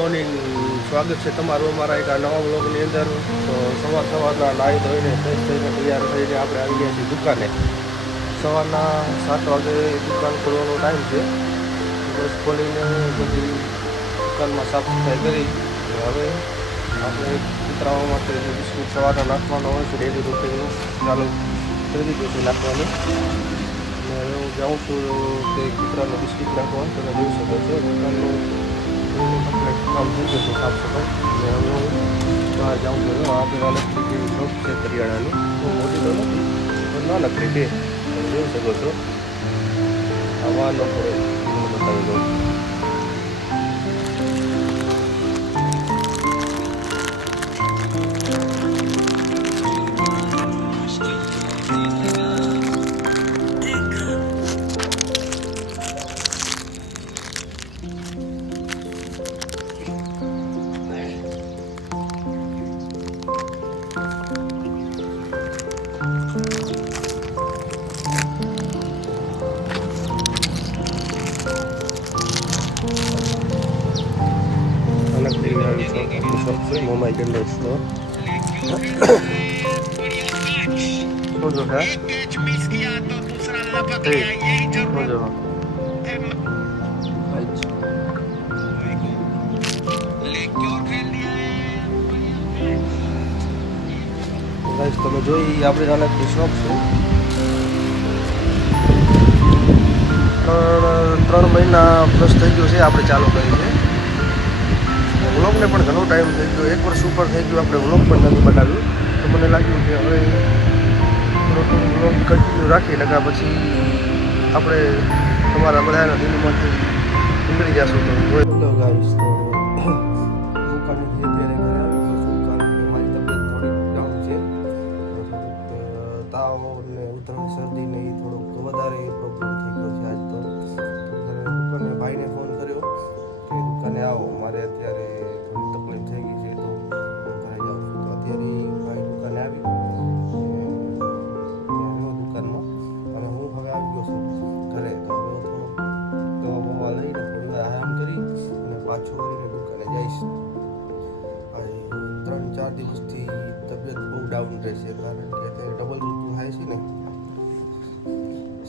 Morning, સ્વાગત છે તમારું અમારા એક નવા બ્લોગની અંદર. તો સવારના નાહી ધોઈને ફ્રેશ થઈને તૈયાર થઈને આપણે આવી ગયા છીએ દુકાને. સવારના 7 વાગે દુકાન ખોલવાનો ટાઈમ છે. બસ ખોલીને બધી દુકાનમાં સાફ સફાઈ કરી હવે આપણે કૂતરાઓ માટે જે બિસ્કુટ સવારના નાખવાનો હોય છે ડેલી રૂટીનનું ચાલુ કરી દીધું છે નાખવાનું. અને હવે હું જાઉં છું તે કૂતરાનું બિસ્કિટ નાખવા તમે જોઈ શકો છો. દુકાનનું કમ્પ્લીટ કામ થઈ ગયું છે સાફ સફાઈ. અને હવે હું બહાર જાઉં છું. આપણે નાનકડી જેવી શોપ છે કરિયાણાની, બહુ મોટી તો નથી પણ નાનકડી છે તમે જોઈ શકો છો. આ વાહનો બતાવી દઉં. मोबाइल के अंदर स्टोर हो जो है हो जो गाइस તમે જોઈ આપણે નાનકડી શોપ છે. 3 મહિના પ્લસ થઈ ગયો છે આપણે ચાલુ કરી છે. વ્લોગને પણ ઘણો ટાઈમ થઈ ગયો, 1 વર્ષ ઉપર થઈ ગયું આપણે વ્લોગ પણ નથી બનાવ્યું. તો મને લાગ્યું કે હવે થોડોક વ્લોગ કન્ટિન્યુ રાખી નકા પછી આપણે તમારા બધાના દિલમાંથી નીકળી જશું. તો હેલો ગાઈસ, તો દુકાનેથી અત્યારે ઘરે આવી ગયો છું કારણ કે મારી તબિયત થોડી ડાઉન છે. તાવ ને ઉધરસ શરદી ને એ થોડોક વધારે પ્રોબ્લેમ થઈ ગયો છે આજ. તો દુકાને ભાઈને ફોન કર્યો કે દુકાને આવો, મારે અત્યારે થોડી તકલીફ થઈ ગઈ છે તો હું ઘરે જાઉં છું. તો અત્યારે ભાઈ દુકાને આવ્યો દુકાનમાં અને હું હવે આવી ગયો છું ઘરે. તો હવે થોડો દવા બવા લઈને થોડી વાર આરામ કરી અને પાછું વળીને દુકાને જઈશ. 3-4 દિવસથી તબિયત બહુ ડાઉન રહેશે કારણ કે અત્યારે ડબલ ઋતુ થાય છે ને,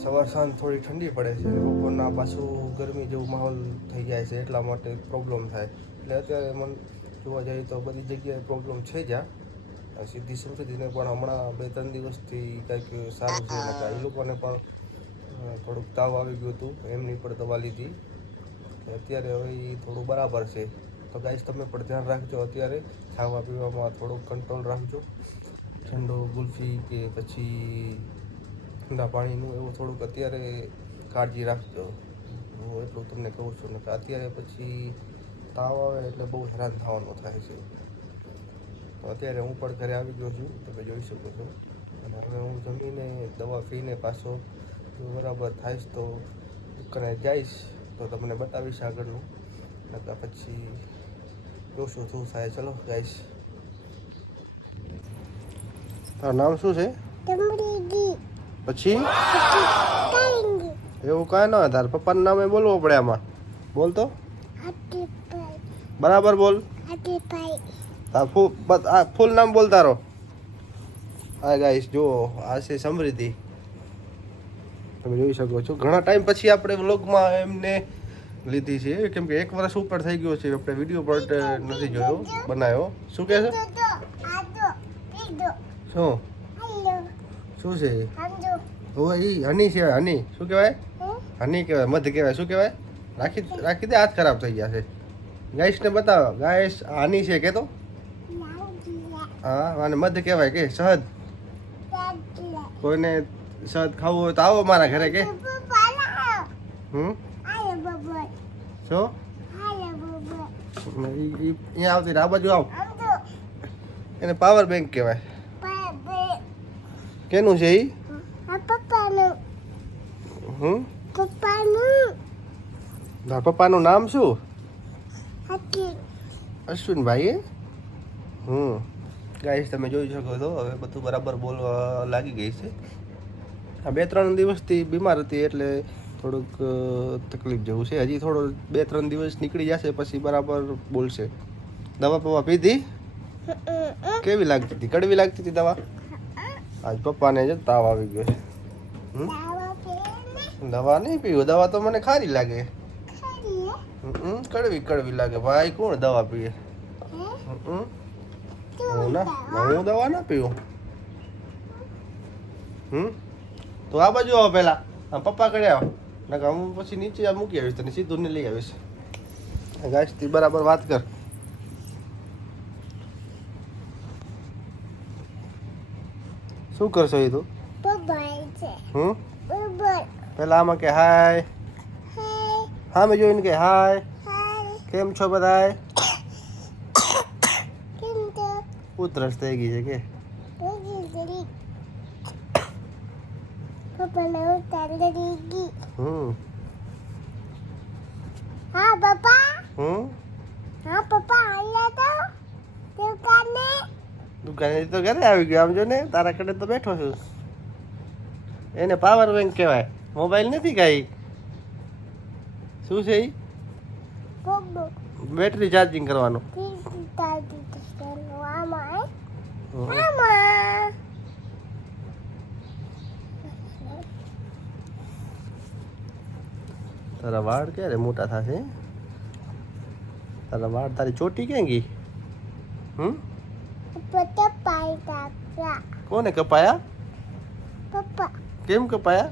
સવાર સાંજ થોડી ઠંડી પડે છે અને બપોરના પાછું ગરમી જેવું માહોલ થઈ જાય છે, એટલા માટે પ્રોબ્લેમ થાય. એટલે અત્યારે મને જોવા જઈએ તો બધી જગ્યાએ પ્રોબ્લેમ છે જ. આ સીધી સમૃદ્ધિને પણ હમણાં 2-3 દિવસથી કંઈક સારું છે ને એ લોકોને પણ થોડુંક તાવ આવી ગયું હતું, એમની પણ દવા લીધી. અત્યારે હવે એ થોડું બરાબર છે. તો ગાઈસ તમે પણ ધ્યાન રાખજો, અત્યારે ખાવા પીવામાં થોડુંક કંટ્રોલ રાખજો. ઠંડો ગુલ્ફી કે પછી ઠંડા પાણીનું એવું થોડુંક અત્યારે કાળજી રાખજો. હું એટલું તમને કહું છું ને કે અત્યારે પછી તાવ આવે એટલે બહુ હેરાન થવાનું થાય છે. તો અત્યારે હું પણ ઘરે આવી ગયો છું, તમે જોઈ શકો છો. અને હવે હું જમીને દવા પીને પાછો બરાબર થાઈશ તો દુકાને જઈશ તો તમને બતાવીશ આગળનું. નકા પછી જોશું શું થાય. ચલો ગાઈશ. તારું નામ શું છે? પછી એવું કાંઈ ન હોય, તાર પપ્પાનું નામે બોલવું પડે આમાં. બોલ તો બરાબર બોલ. તાર ફૂલ નામ બોલ તારો. હા ગાઈસ જુઓ, આ છે સમૃદ્ધિ, તમે જોઈ શકો છો. ઘણા ટાઈમ પછી આપણે વ્લોગમાં એમને લીધી છે કેમ કે 1 વર્ષ ઉપર થઈ ગયો છે આપણે વિડીયો પણ નથી જોયો બનાવ્યો. શું કહે છે? શું શું છે? હવે એ હની છે. હની શું કહેવાય? હની કહેવાય, મધ કહેવાય. શું કહેવાય? રાખી દે, હાથ ખરાબ થઈ ગયા છે. ગાઈસને બતાવો. ગાઈસ હની છે કે તો હા, અને મધ કહેવાય કે શહદ. કોઈને શહદ ખાવું હોય તો આવો મારા ઘરે કે શું અહીંયા આવતી આ બાજુ આવ. એને પાવર બેંક કહેવાય. કેનું છે એ? પપ્પાનું નામ શું? અશ્વિનભાઈ. ગાઈસ તમે જોઈ શકો છો હવે બધું બરાબર બોલવા લાગી ગઈ છે. આ 2-3 દિવસથી બીમાર હતી એટલે થોડુંક તકલીફ જેવું છે. હજી થોડો 2-3 દિવસ નીકળી જશે પછી બરાબર બોલશે. દવા પપ્પા પીધી? કેવી લાગતી હતી? કડવી લાગતી હતી દવા? આજ પપ્પાને જ તાવ આવી ગયો છે. દવા નહીં પીવું, દવા તો મને ખારી લાગે. કડવી લાગે ભાઈ. કોણ દવા પીએ? હું દવા ના પીવું. તો આ બાજુ આવો પેલા. પપ્પા કડે આવો. નકર હું પછી નીચે મૂકી આવીશ, તને સીધું ને લઈ આવીશ. ગાયથી બરાબર વાત કર. શું કરશો એ તું? પેલા આમાં કે હાય. હા મેં જોઈને કે હાય. કેમ છો બધાય? ઉતરસ થઈ ગઈ છે કે? હા પપ્પા આયા તો દુકાને તો ઘરે આવી ગયો. આમ જો ને તારા કડે તો બેઠો છું. એને પાવર બેંક કહેવાય, મોબાઈલ નથી કાંઈ. શું છે એ? બેટરી ચાર્જિંગ કરવાનું. તારા વાળ ક્યારે મોટા થશે? તારા વાળ, તારી ચોટી ક્યાં ગઈ? કોને કપાયા? પપ્પા. કેમ કપાયા?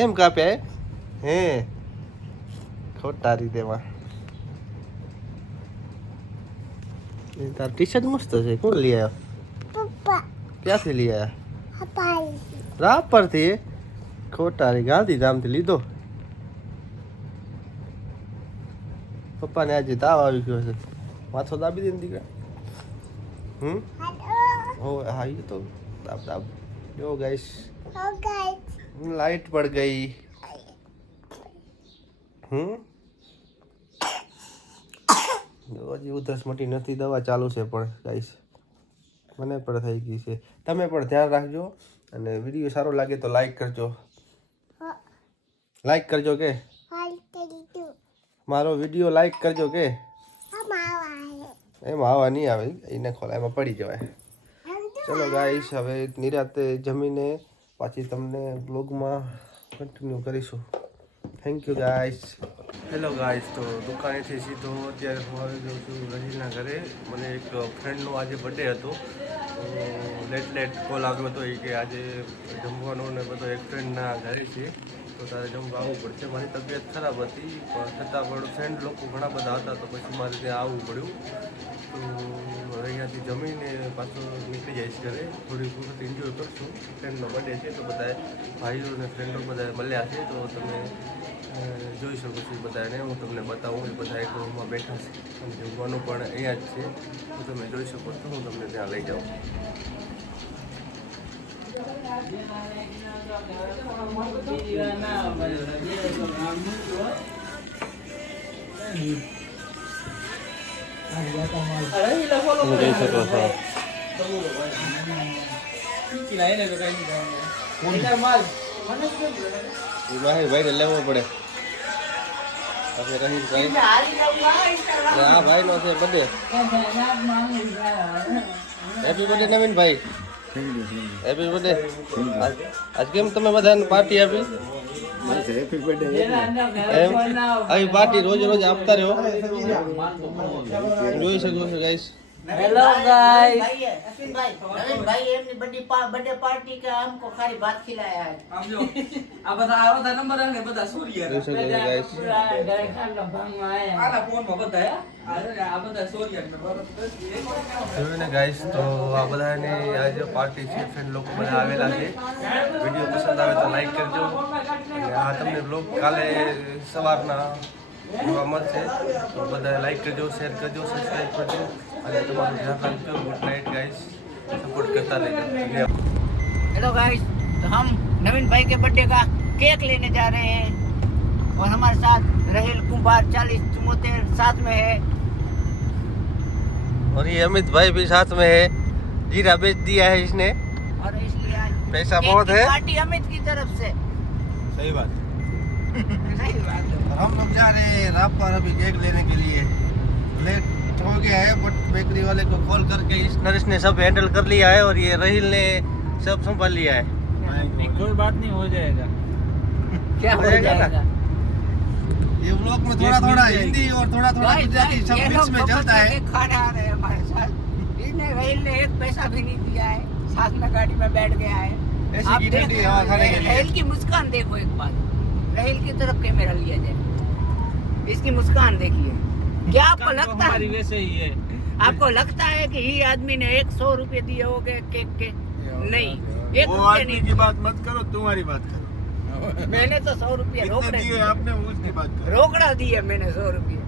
એમ કાપ્યા હે? ખોટા રીતેમાં. તાર ટી શર્ટ મસ્ત છે. કોણ લઈ આવ્યો? પપ્પા. ક્યાંથી લઈ આવ્યા? હપાઈ. રાપરથી? ખોટા રી, ગાંધીધામથી લીધો. પપ્પાને આજે તાવ આવી ગયો છે. માથો દાબી દે ને દીકરા. હા એ તો દાબ. જો ગાઈસ, લાઈટ પડ ગઈ. હજી ઉધરસ મટી નથી, દવા ચાલુ છે. પણ ગાઈસ મને પણ થઈ ગઈ છે. તમે પણ ધ્યાન રાખજો અને વિડીયો સારો લાગે તો લાઈક કરજો. લાઈક કરજો કે? મારો વિડીયો લાઈક કરજો કે? એમાં આવવા નહીં આવે, એને ખોલા એમાં પડી જવાય. ચલો ગાઈસ, હવે નિરાતે જમીને પાછી તમને બ્લોગમાં કન્ટિન્યુ કરીશું. Thank you guys. Hello guys, તો દુકાનેથી સીધો અત્યારે હું આવી ગયો છું રહીના ઘરે. મને એક ફ્રેન્ડનો આજે બર્થડે હતો, તો લેટ કોલ આવ્યો હતો એ કે આજે જમવાનો ને બધો એક ફ્રેન્ડના ઘરે છે, તો તારે જમવા આવવું પડશે. મારી તબિયત ખરાબ હતી પણ છતાં પણ ફ્રેન્ડ લોકો ઘણા બધા હતા, તો પછી મારે ત્યાં આવવું પડ્યું. તો અહીંયાથી જમીને પાછો નીકળી જઈશ ઘરે. થોડી વખત એન્જોય કરશું. ફ્રેન્ડનો બર્થડે છે તો બધા ભાઈઓ અને ફ્રેન્ડો બધા મળ્યા છે, તો તમે જોઈ શકો છો બધાને. હું તમને બતાવું, એ બધા એક રૂમમાં બેઠા છે અને જમવાનું પણ અહીંયા જ છે, તો તમે જોઈ શકો છો. હું તમને ત્યાં લઈ જાઉં. જોઈ શકો છો. ભાઈ ને લેવો પડે. આ ભાઈ નો છે બર્થડે. હેપી બર્થડે નવીન ભાઈ. Happy birthday. આજ કેમ તમે બધાને પાર્ટી આપી? એમ આવી પાર્ટી રોજ આપતા રહ્યો. જોઈ શકો છો ગાઈસ. हेलो गाइस अश्विन भाई नवीन भाई एमनी बर्थडे पार्टी का हमको खाली भात खिलाया है हम जो अब बता आओ था नंबर है बता सूर्य गाइस पूरा डायरेक्टर का भांग में आया आला फोन में बताया अरे आ बता सूर्य में જોયું ને ગાઈસ, તો આ બધાને આજે પાર્ટી છે. ફ્રેન્ડ લોકો બધા આવેલા છે. વિડીયો પસંદ આવે તો લાઈક કરજો અને આ તમને બ્લોગ કાલે સવારના જોવા મળશે, તો બધા લાઈક કરજો, શેર કરજો, સબસ્ક્રાઈબ કરજો અને તમારું ધ્યાન રાખજો. ગુડ નાइट गाइस, सपोर्ट करता रहिए. हेलो गाइस, तो हम नवीन भाई के बर्थडे का केक लेने जा रहे हैं और हमारे साथ रहेल कुंभार 40-74 साथ में है और ये अमित भाई भी साथ में है. जीरा बेच दिया है इसने और इसलिए आज पैसा केक बहुत की है। पार्टी अमित की तरफ से। सही बात। सही बात है। हम लोग जा रहे हैं रापर अभी केक लेने के लिए। लेट हो गया है बट बेकरी वाले को कॉल करके इस नरेश ने सब हैंडल कर लिया है और ये रहील ने सब संभाल लिया है। कोई बात नहीं, हो जाएगा। क्या हो जाएगा? ये व्लॉग में थोड़ा थोड़ा हिंदी और थोड़ा थोड़ा गुजराती सब ये मिक्स लोग में बफर चलता है। करके खाने आ रहे हैं हमारे साथ। इसने रहील ने एक पैसा भी नहीं दिया है, साथ में गाड़ी में बैठ गया है। ऐसी आप की देख ठंडी रहे हवा हैं, खाने के लिए। रहील की मुस्कान देखो एक बार, रहील की तरफ कैमरा लिया जाए, इसकी मुस्कान देखिए। क्या आपको लगता हमारी है, वैसे ही है। आपको लगता है कि ये आदमी ने 100 रुपए दिए होंगे केक के? नहीं, एक वो रुपये आदमी नहीं। की बात मत करो, तुम्हारी बात करो। मैंने तो 100 रुपये कितने रोकड़े दिए दिए, आपने, वो उसकी बात करो। रोकड़ा दिए मैंने 100 रुपये।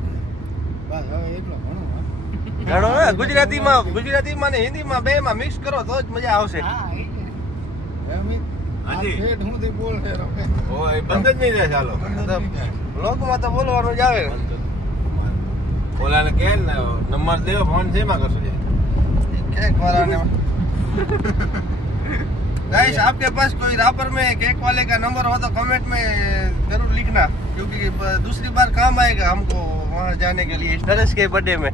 ઘણો ને ગુજરાતીમાં ને હિન્દીમાં બેમાં મિક્સ કરો તો જ મજા આવશે। हाँ, ये है। હાજી ઓ એ બંધ જ નહીં થાય, ચાલો વ્લોગમાં તો બોલવાનું જ આવે ને। ઓલાને કે ને નંબર દેવો, ફોન શેમાં કરશો? केक वाला ने गाइस आपके पास कोई रापर में केक वाले का नंबर हो तो कमेंट में जरूर लिखना, क्योंकि दूसरी बार काम आएगा हमको वहाँ जाने के लिए नरेश के बर्थडे में।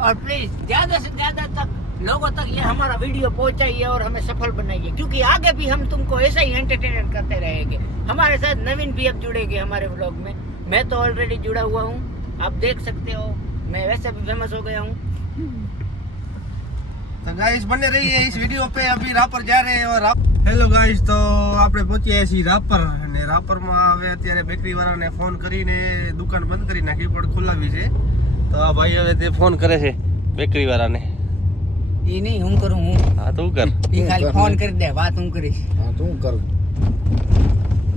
और प्लीज ज्यादा से ज्यादा तक लोगों तक ये हमारा वीडियो पहुंचाइए और हमें सफल बनाइए, क्योंकि आगे भी हम तुमको ऐसा ही एंटरटेनमेंट करते रहेंगे। हमारे साथ नवीन भी अब जुड़ेंगे हमारे व्लॉग में। मैं तो ऑलरेडी जुड़ा हुआ हूँ, आप देख सकते हो, मैं वैसे भी फेमस हो गया हूँ। तो गाइस बने रहिए इस वीडियो पे। अभी रापर जा रहे हैं और હેલો ગાઈસ, તો આપણે પહોંચ્યા છીએ રાપર અને રાપરમાં હવે અત્યારે બેકરી વાળાને ફોન કરીને દુકાન બંધ કરી નાખી પણ ખુલ્લાવી છે। તો આ ભાઈ હવે તે ફોન કરે છે બેકરી વાળાને। ये नहीं हूँ करूँ हूँ, હા તું કર। ये खाली फोन कर दे, बात हूँ करीश।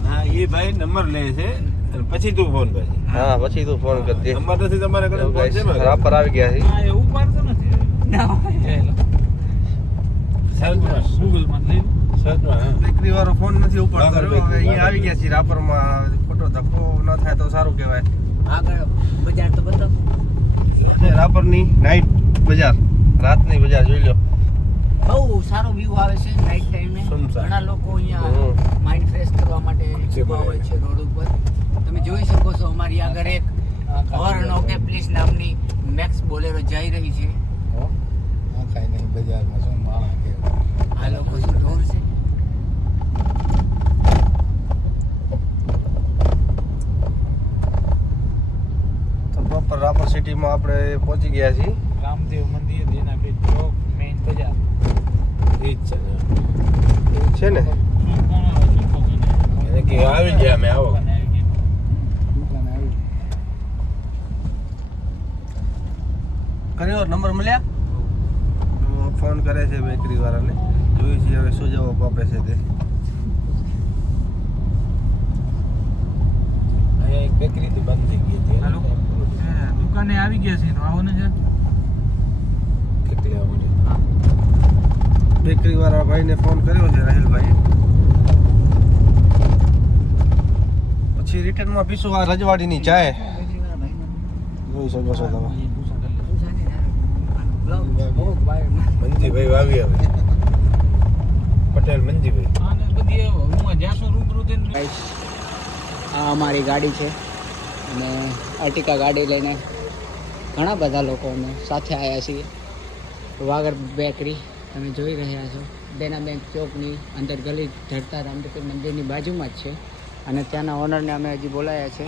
હા, એ ભાઈ નંબર લે છે અને પછી તું ફોન કરજે। હા પછી તું ફોન કર દે। નંબર નથી તમારા કಡೆ, ફોન ગાઈસ શેમાં કરશો? રાપર આવી ગયા છે। હા, એ ઉપાડતો નથી. ना સર્ચમાં ગૂગલ માં લઈ સર્ચમાં હા બેકરી વાળો ફોન નથી ઉપાડતો। આગળ હવે બેકરી, અહીંયા આવી ગયા છીએ રાપરમાં। ખોટો ધક્કો ન થાય તો સારું કહેવાય। आगे बाजार तो बताओ। રાપરની નાઇટ બજાર, રાતની બજાર જોઈ લો। બહુ સારો વ્યૂ આવે છે નાઈટ ટાઈમે। સુનસાન। ઘણા લોકો અહીંયા હમ। માઇન્ડ ફ્રેશ કરવા માટે છે ઊભા હોય છે રોડ ઉપર। તમે જોઈ શકો છો અમારી આગળ એક હોર્ન ઓકે પ્લીઝ નામની મેક્સ બોલેરો જઈ રહી છે। આ લોકો શું ઢોર છે? તો પ્રોપર રાપર સિટીમાં આપણે પહોંચી ગયા છીએ। રામદેવ મંદિર, એના બે ચોક, મેઇન બજાર. ઈ જ છે ને. એવું છે ને। એને કે આવી ગયા અમે, આવો। કર્યો નંબર મળ્યા? તો ફોન કરે છે બેકરી વાળાને, જોઈએ છીએ હવે શું જવાબ આપે છે તે। અહીંયા એક બેકરી હતી, બંધ થઈ ગઈ હતી। હાલો. દુકાને આવી ગયા છે, આવો ને જા. કેટલી આવડે? બેકરી વાળા ભાઈને ફોન કર્યો છે રાહિલભાઈ। પછી રિટર્નમાં પીશું આ રજવાડીની ચાય, જોઈ શકો છો તમે। મંજીભાઈ વાવી આવે, પટેલ મંજીભાઈ। આને બધી હું જાશું રૂબરૂ થઈને. આ અમારી ગાડી છે અને અર્ટિકા ગાડી લઈને ઘણા બધા લોકો અમે સાથે આવ્યા છીએ વાગડ બેકરી। તમે જોઈ રહ્યા છો દેના બેંક ચોકની અંદર ગલી ધરતા રામદેવ મંદિરની બાજુમાં જ છે અને ત્યાંના ઓનરને અમે હજી બોલાયા છે,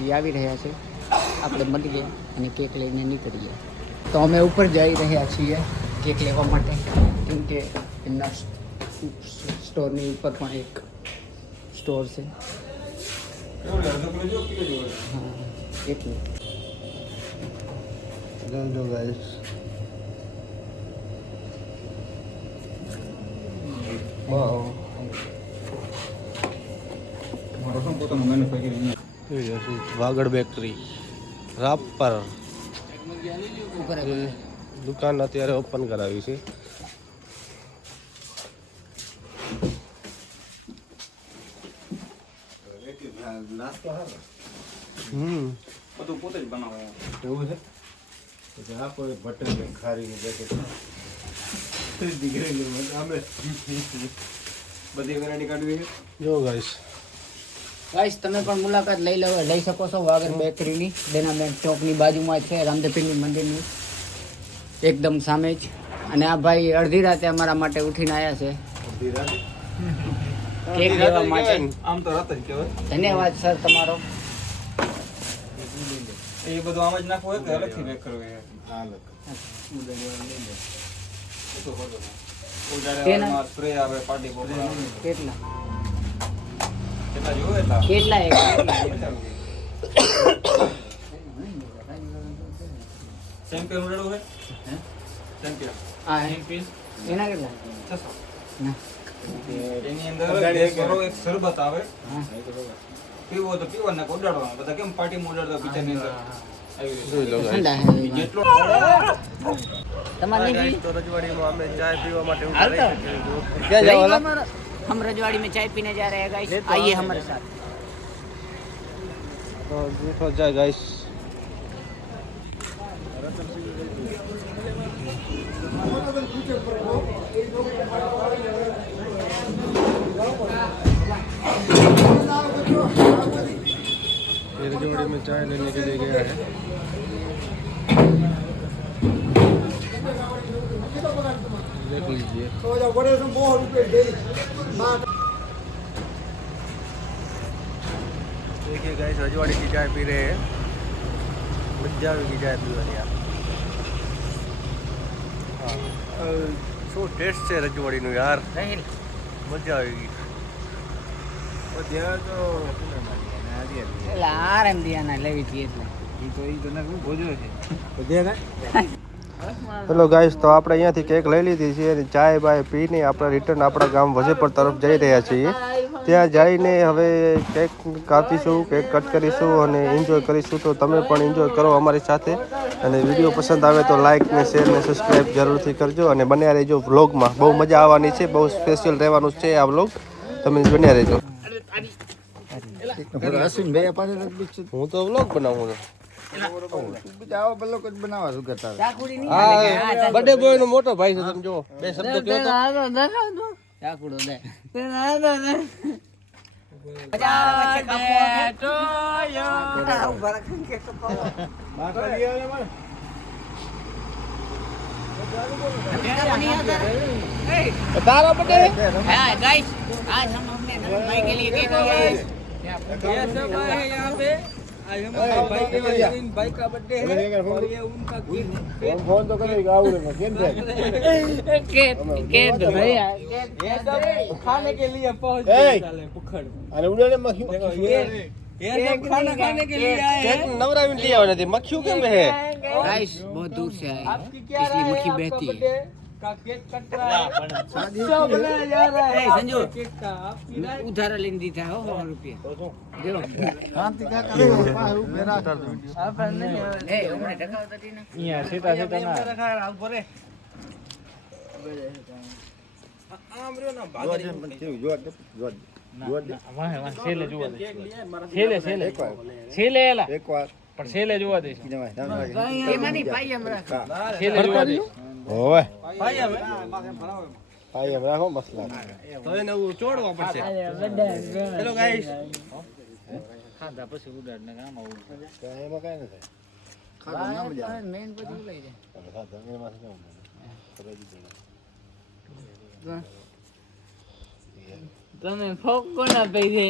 એ આવી રહ્યા છે। આપણે મળીએ અને કેક લઈને નીકળીએ। તો અમે ઉપર જઈ રહ્યા છીએ કેક લેવા માટે, કેમ કે એમના સ્ટોરની ઉપર પણ એક સ્ટોર છે। હા, એક મિનિટ। જોજો ગાઈસ, વાવ, વાગડ બેકરી રાપર। ઉપર દુકાન અત્યારે ઓપન કરાવી છે। નાસ્તો હારો બધું પોતે જ બનાવે. એવું છે? તો આ કોઈ બટર ખારીની પેકેટ બધી વેરાયટી કાઢવી છે. જો ગાઈસ ગાઈસ તમે પણ મુલાકાત લઈ શકો છો વાગર બેકરીની દેનાબેન ચોકની બાજુમાં જ છે રામદેવપીરની મંદિરની એકદમ સામે જ. અને આ ભાઈ અડધી રાતે અમારા માટે ઉઠીને આવ્યા છે કેક લેવા માટે. આમ તો રાત જ કહેવાય. ધન્યવાદ સર તમારો. એ બધું આમ જ નાખવું હોય કે અલગથી પેક કરવું હોય? ઉડાડેવાળામાં સ્પ્રે આવે, પાર્ટી બોક્સ આવે. કેટલા કેટલા જોવે એટલા. કેટલા એક ચેમ્પિયન ઉડાડવું હોય? ચેમ્પિયન. હા પીસ એના કેટલા 600. ના એની અંદર એક બરો એક શરબત આવે. હા પીવો તો પીવા ને ઉડાડવાનું. બધા કેમ પાર્ટીમાં ઉડાડતા પિક્ચરની અંદર આવી રીતે. જોઈ લો guys. ઠંડા હે જેટલો તમારે Guys, તો રજવાડીમાં અમે ચાય પીવા માટે ઊભા હાલતો. રહી શકીએ છીએ. ક્યાં જવાના? हम रजवाड़ी में चाय पीने जा रहे हैं गाइस आइए हमारे साथ. તો બેઠો જાય ગાઈસ. ये रजवाड़ी में चाय लेने के लिए गया है. देख लीजिए. देखिए गाइस रजवाड़ी की चाय पी रहे हैं. मजा की चाय पीવાની યાર. હા શું ટેસ્ટ છે રજવાડીનું યાર. મજા આવી ગઈ. ત્યાં તો એટલે આરામ દિયાના લેવી હતી એટલે હેલો ગાઈસ, તો આપણે અહીંયાથી કેક લઈ લીધી છે અને ચાય બાય પીને આપણે રિટર્ન આપણા ગામ વજેપર તરફ જઈ રહ્યા છીએ. ત્યાં જઈને હવે કેક કાપીશું, કેક કટ કરીશું અને એન્જોય કરીશું. તો તમે પણ એન્જોય કરો અમારી સાથે અને વિડીયો પસંદ આવે તો લાઇક ને શેર ને સબસ્ક્રાઈબ જરૂરથી કરજો અને બન્યા રહેજો વ્લોગમાં. બહુ મજા આવવાની છે, બહુ સ્પેશિયલ રહેવાનું છે આ વ્લોગ. તમે બન્યા રહેજો. હું તો વ્લોગ બનાવું છું. હા, બર્થડે બોય નો મોટો ભાઈ છે. તમે જો બે શબ્દ કહો તો. ચાકુડો દે તારા બર્થડે गाइस आज हम अपने नवीन भाई के लिए केक ले आए हैं. केक भैया खाने के लिए पहुंच અને ઉડાડે મખ્યું खाना खाने के लिए आए કેક નવરાવીને લઈ આવે નથી. મખ્યું કેમ હે? गाइस बहुत दूर से आए हैं इसलिए मक्खी बहती है. का केक कट रहा है. बनाया जा रहा है. ए, संजू केक का आपकी राय. उधार लेने दीता है 100 रुपया जो ए हमने टका होता थी ना यहाँ सीधा सीधा ना છેલ્લે જોવા દઈશ. છેલ્લે એલા પણ છેલ્લે જોવા દઈશ. એમાં નહીં ભાઈ એમ રાખો છેલ્લે જોવા દઈશ. હોવે ભાઈ હવે ભાઈ એમ રાખો મસલા. તો એને ચોડવા પડશે. Hello guys. ખાધા પછી ઉડાડ ને આમ આવું. એમાં કાઈ ન થાય. મેન બધું લઈ જાય તમે ફોક કોના પૈ દે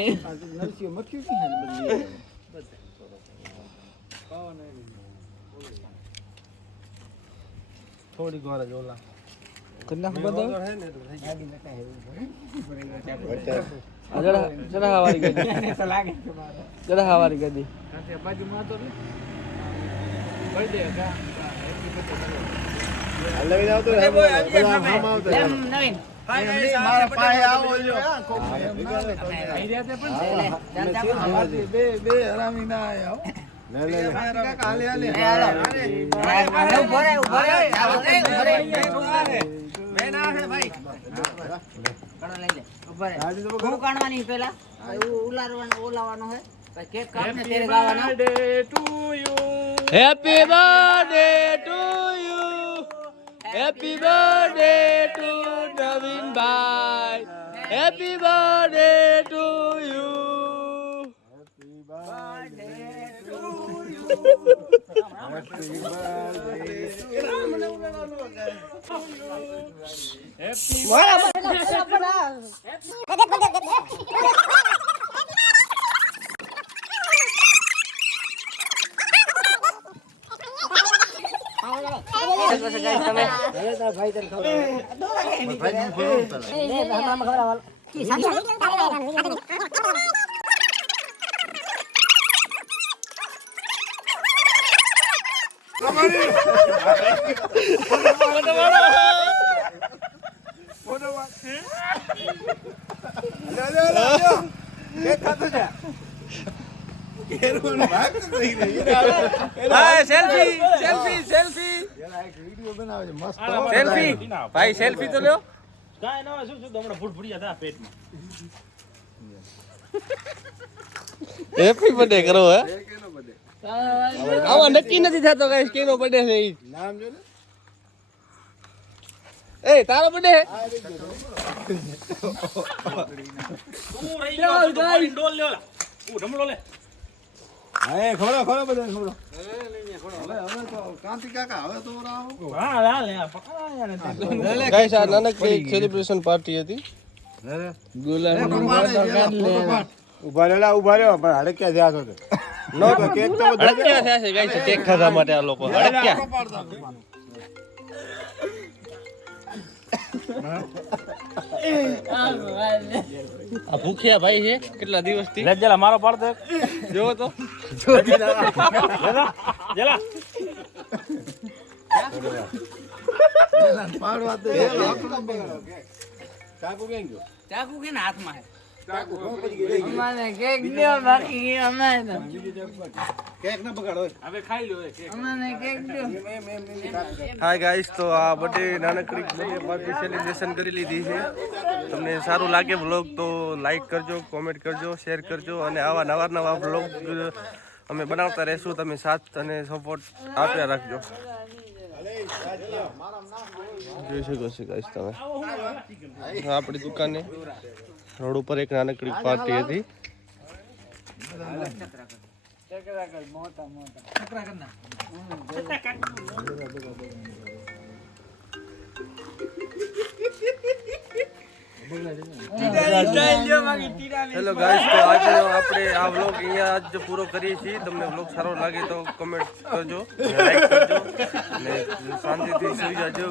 થોડીક વાર જ ઓલા कितना બધો है હે ને એટલે થઈ जरा हवारी गदी जरा हवारी गदी બાજુમાં તો બર્થડે કા લઈને આવતો રે આમ આવતો રે. नवीन મારા પાસે આવો જો આઈ રહ્યા તે પણ બે હરામી ના આયા લે લે કાકા હાલે હાલે કાઢવાની પેલા ઓલાવાનો હોય કેક કાપને તેરે ગાવાનો happy birthday to you happy birthday to Navinbhai. Happy birthday to you. Selfie selfie selfie selfie ભાઈ સેલ્ફી તો લ્યો. હેપી બર્થડે કરો હે. આમાં નક્કી નથી થતો કઈ કેનો બર્થડે છે ઈ. નામ જો ને. એ તારો બર્થડે હે. ગાઈસ આ નાનકડી સેલિબ્રેશન પાર્ટી હતી. ઉભા રહ્યો પણ હડક્યા થયા છો નો તો કેક તો હડક્યા થયા છે ગાઈસ કેક ખાવા માટે આ લોકો હડક્યા. આ ભૂખ્યા ભાઈ છે કેટલા દિવસથી. જલા મારો પાડતો જોવો તો ચાકુ કેમ ગયો ચાકુ કે હાથમાં હે. કેક ના બગાડો હાય ગાઈસ, તો આ બર્થડે નાનકડી બર્થડે પાર્ટી સેલિબ્રેશન કરી લીધી છે. તમને સારું લાગે વ્લોગ તો લાઈક કરજો, કોમેન્ટ કરજો, શેર કરજો અને આવા નવા વ્લોગ અમે બનાવતા રહેશું. તમે સાથ અને સપોર્ટ આપ્યા રાખજો. જોઈ શકો છો ગાઈસ તમે આપણી દુકાને રોડ ઉપર એક નાનકડી પાર્ટી હતી. હેલો ગાઈસ, તો આજે આપણે આ વ્લોગ અહીંયા જ પૂરો કરીએ છીએ. તમને વ્લોગ સારો લાગે તો કમેન્ટ કરજો, લાઈક કરજો અને શાંતિથી સુઈ જાજો.